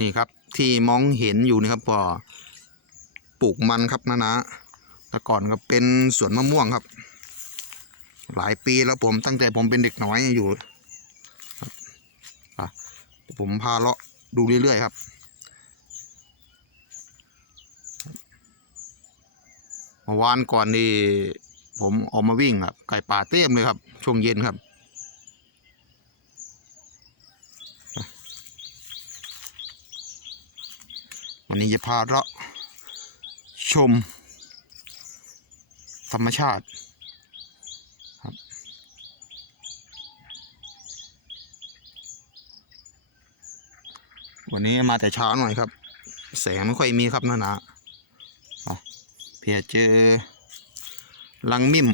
นี่ครับที่มองเห็นอยู่นี่ครับก็ปลูกมันครับนะนะแต่ก่อนก็เป็นสวนมะม่วงครับ หลายปีแล้วผมตั้งแต่ผมเป็นเด็กน้อยอยู่ผมพาเลาะดูเรื่อยๆครับเมื่อวานก่อนนี่ผมออกมาวิ่งครับไก่ป่าเต็มเลยครับ ช่วงเย็นครับ วันนี้จะพาเราชม ธรรมชาติครับวันนี้มาแต่เช้าหน่อยครับ แสงไม่ค่อยมีครับนะนะอะเพียเจอลังมิม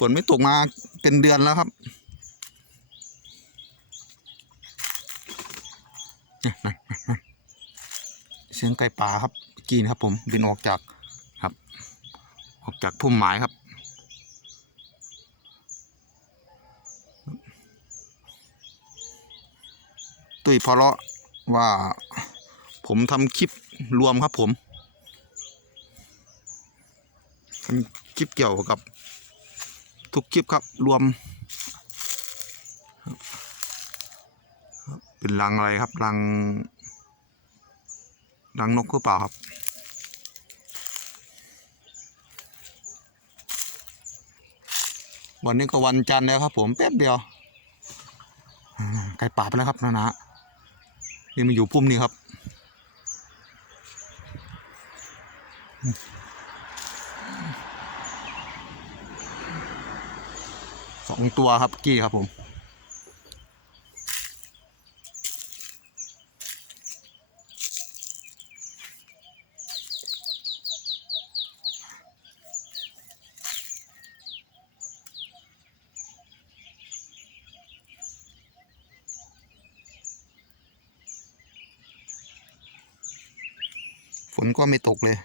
ฝนไม่ตกมาเป็นเดือนแล้วครับเสียงไก่ป่าครับเมื่อกีนครับ ผมบินออกจากครับ ออกจากพุ่มไม้ครับ ตุ้ยพราะเลาะว่าผมทำคลิปรวมครับผมทำคลิปเกี่ยวกับ ทุกคลิปครับรวม เป็นรังอะไรครับรังรังนกหรือเปล่าครับ วันนี้ก็วันจันทร์แล้วครับ ผมแป๊บเดียวไก่ป่าไปแล้วครับนะนะนี่มันอยู่พุ่มนี่ครับ สองตัวครับกี้ครับผมฝนก็ไม่ตกเลย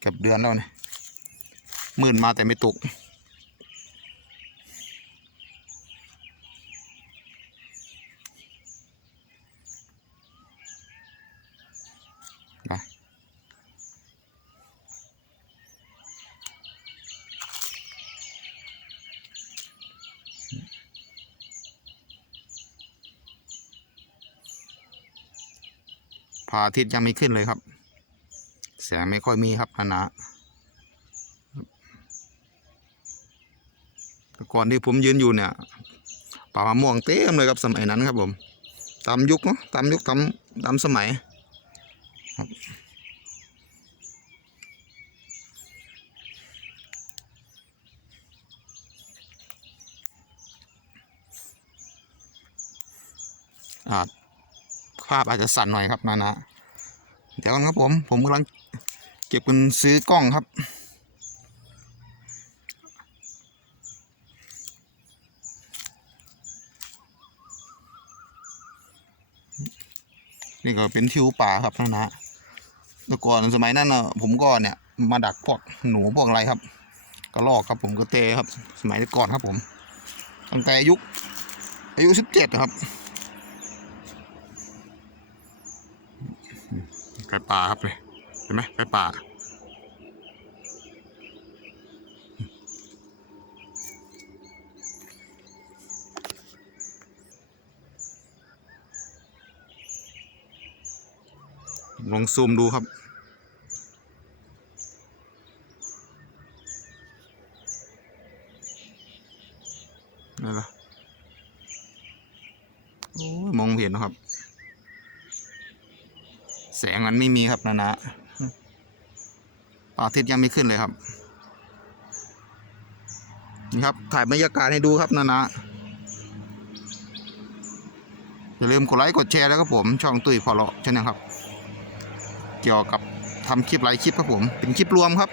เกับเดือนแล้วเนี่ยมื่นมาแต่ไม่ตก พระอาทิตย์ยังไม่ขึ้นเลยครับ แสงไม่ค่อยมีครับคณะก่อนที่ผมยืนอยู่เนี่ยป่ามะม่วงเต็มเลยครับสมัยนั้นครับผมตามยุคเนาะตามยุคตามตามสมัยครับอาจ ภาพอาจจะสั่นหน่อยครับนานะเดี๋ยวก่อนครับผม ผมกำลังเก็บเงินซื้อกล้องครับ นี่ก็เป็นทิวป่าครับนานะแต่ก่อนสมัยนั้นนะผมก็เนี่ยมาดักพวกหนูพวกอะไรครับกระลอกครับผมก็เตะครับ สมัยก่อนครับผมตั้งแต่อายุอายุสิบเจ็ดครับ ไก่ป่าครับเลยเห็นไหมไก่ป่าลองซูมดูครับนี่ละโอ้มองเห็นนะครับ แสงมันไม่มีครับนะนะอาทิตย์ยังไม่ขึ้นเลยครับ นี่ครับ ถ่ายบรรยากาศให้ดูครับนะนะอย่าลืมกดไลค์กดแชร์แล้วครับผม ช่องตุ้ยพอเลาะช่นนครับ เกี่ยวกับทำคลิปหลายคลิปครับผม เป็นคลิปรวมครับ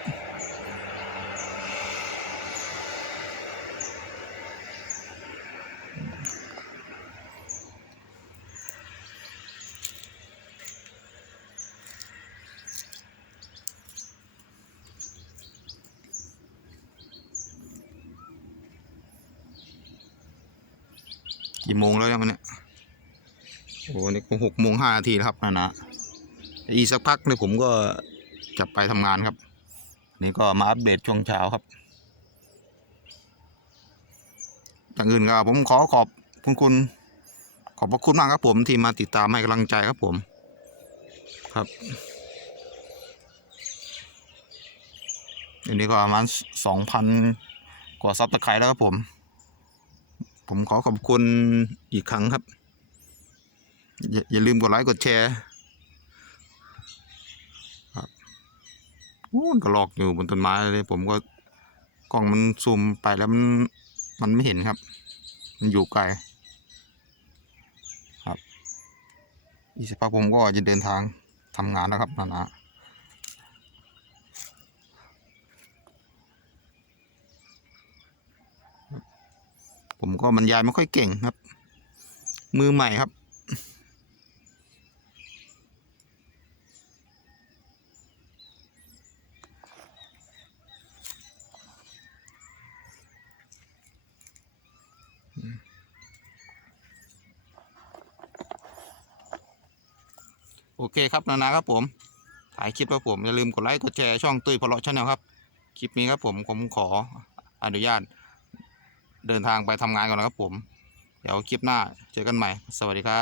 กี่โมงแล้วเนี่ยมันเนี่ยโอ้นี่ก็หกโมงห้านาทีแล้วครับนะนะอีสักพักเนี่ยผมก็จะไปทำงานครับ นี่ก็มาอัปเดตช่วงเช้าครับอย่างอื่นก็ผมขอขอบคุณคุณ ขอบพระคุณมากครับผมที่มาติดตามให้กำลังใจครับผมครับอันนี้ก็ประมาณสองพันกว่าซับตะไคร้แล้วครับผม ผมขอขอบคุณอีกครั้งครับ อย่าอย่าลืมกดไลค์กดแชร์ครับอู้นก็หลอกอยู่บนต้นไม้เลยผมก็กล้องมันซูมไปแล้วมันมันไม่เห็นครับ มันอยู่ไกลอีกสักพักผมก็จะเดินทางทำงานแล้วครับนานะ ก็บรรยายไม่ค่อยเก่งครับ มือใหม่ครับโอเคครับนานาครับผม ถ่ายคลิปครับผม อย่าลืมกดไลค์กดแชร์ช่องตุ้ยพลาะชแนลครับ คลิปนี้ครับผมผมขออนุญาต เดินทางไปทำงานก่อนนะครับผม เดี๋ยวคลิปหน้าเจอกันใหม่ สวัสดีครั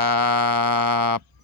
บ